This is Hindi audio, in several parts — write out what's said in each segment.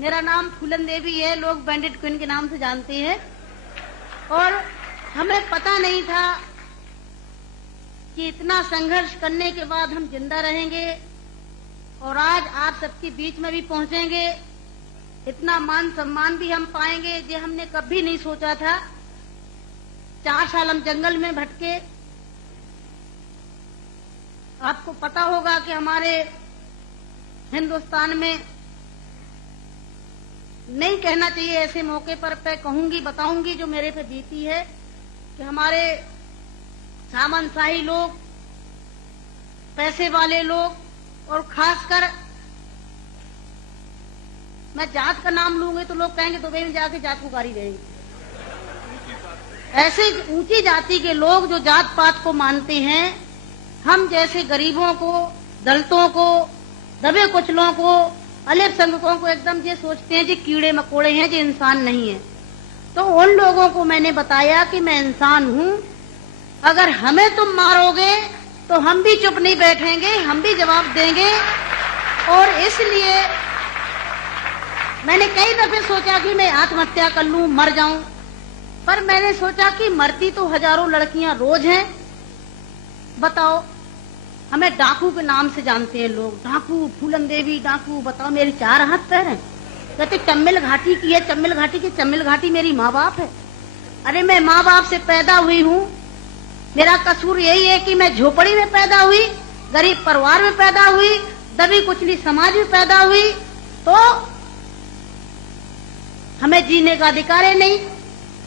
मेरा नाम फूलन देवी है, लोग बैंडेड क्वीन के नाम से जानते हैं। और हमें पता नहीं था कि इतना संघर्ष करने के बाद हम जिंदा रहेंगे और आज आप सबके बीच में भी पहुंचेंगे, इतना मान सम्मान भी हम पाएंगे, ये हमने कभी नहीं सोचा था। 4 साल हम जंगल में भटके। आपको पता होगा कि हमारे हिंदुस्तान में, नहीं कहना चाहिए ऐसे मौके पर, कहूंगी, बताऊंगी जो मेरे पे बीती है, कि हमारे सामंतशाही लोग, पैसे वाले लोग, और खासकर मैं जात का नाम लूंगी तो लोग कहेंगे दुबई में जाके जात पुकारी रहेगी। ऐसे ऊंची जाति के लोग जो जात पात को मानते हैं, हम जैसे गरीबों को, दलितों को, दबे कुचलों को, अल्पसंख्यकों को एकदम ये सोचते हैं जी कीड़े मकोड़े हैं, जी इंसान नहीं है। तो उन लोगों को मैंने बताया कि मैं इंसान हूं, अगर हमें तुम मारोगे तो हम भी चुप नहीं बैठेंगे, हम भी जवाब देंगे। और इसलिए मैंने कई दफे सोचा कि मैं आत्महत्या कर लूं, मर जाऊं, पर मैंने सोचा कि मरती तो हजारों लड़कियां रोज हैं। बताओ, हमें डाकू के नाम से जानते हैं लोग, डाकू, फूलन देवी डाकू। बताओ, मेरी 4 हाथ पैर हैं। कहते चम्मिल घाटी की है, चम्मिल घाटी की। चम्मिल घाटी मेरी माँ बाप है। अरे मैं माँ बाप से पैदा हुई हूँ। मेरा कसूर यही है कि मैं झोपड़ी में पैदा हुई, गरीब परिवार में पैदा हुई, दबी कुचली समाज में पैदा हुई, तो हमें जीने का अधिकार है नहीं।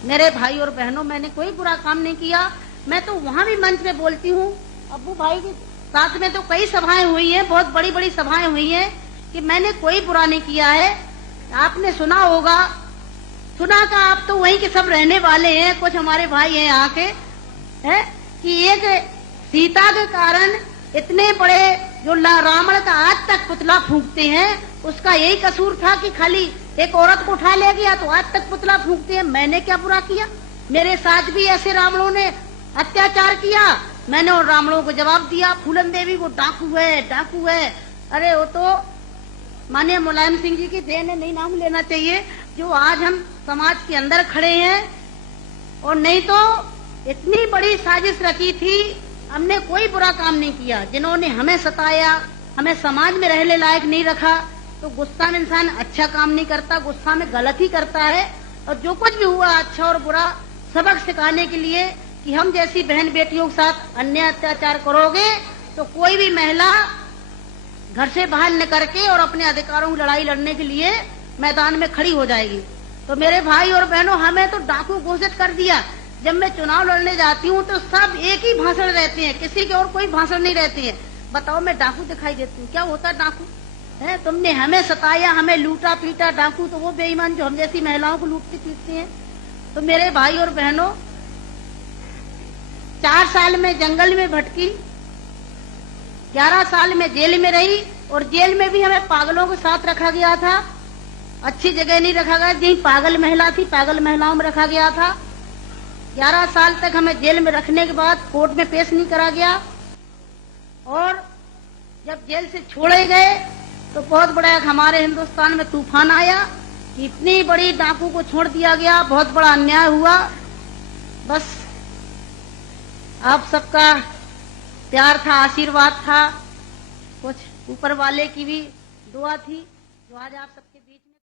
मेरे भाई और बहनों, मैंने कोई बुरा काम नहीं किया। मैं तो वहां भी मंच में बोलती हूँ, अब्बू भाई के साथ में तो कई सभाएं हुई हैं, बहुत बड़ी बड़ी सभाएं हुई हैं, कि मैंने कोई बुरा नहीं किया है। आपने सुना होगा, सुना का आप तो वहीं के सब रहने वाले हैं, कुछ हमारे भाई हैं यहाँ के, है कि एक सीता के कारण इतने बड़े जो रावण का आज तक पुतला फूंकते हैं, उसका यही कसूर था कि खाली एक औरत को उठा ले गया तो आज तक पुतला फूंकते हैं। मैंने क्या बुरा किया? मेरे साथ भी ऐसे रावणों ने अत्याचार किया, मैंने उन रावणों को जवाब दिया। फूलन देवी वो डाकू है, डाकू है। अरे वो तो माननीय मुलायम सिंह जी की देन है, नहीं नाम लेना चाहिए, जो आज हम समाज के अंदर खड़े हैं। और नहीं तो इतनी बड़ी साजिश रची थी, हमने कोई बुरा काम नहीं किया। जिन्होंने हमें सताया, हमें समाज में रहने लायक नहीं रखा, तो गुस्सा में इंसान अच्छा काम नहीं करता, गुस्सा में गलत ही करता है। और जो कुछ भी हुआ, अच्छा और बुरा, सबक सिखाने के लिए कि हम जैसी बहन बेटियों के साथ अन्याय अत्याचार करोगे तो कोई भी महिला घर से बाहर निकल के और अपने अधिकारों की लड़ाई लड़ने के लिए मैदान में खड़ी हो जाएगी। तो मेरे भाई और बहनों, हमें तो डाकू घोषित कर दिया। जब मैं चुनाव लड़ने जाती हूँ तो सब एक ही भाषण रहते हैं, किसी के और कोई भाषण नहीं रहते हैं। बताओ, मैं डाकू दिखाई देती हूँ? क्या होता डाकू है? तुमने हमें सताया, हमें लूटा पीटा। डाकू तो वो बेईमान जो हम जैसी महिलाओं को लूटती पीटती हैं। तो मेरे भाई और बहनों, 4 साल में जंगल में भटकी, 11 साल में जेल में रही, और जेल में भी हमें पागलों के साथ रखा गया था। अच्छी जगह नहीं रखा गया, जहीं पागल महिला थी, पागल महिलाओं में रखा गया था। 11 साल तक हमें जेल में रखने के बाद कोर्ट में पेश नहीं करा गया। और जब जेल से छोड़े गए तो बहुत बड़ा हमारे हिंदुस्तान में तूफान आया कि इतनी बड़ी डाकू को छोड़ दिया गया, बहुत बड़ा अन्याय हुआ। बस आप सबका प्यार था, आशीर्वाद था, कुछ ऊपर वाले की भी दुआ थी, जो आज आप सबके बीच में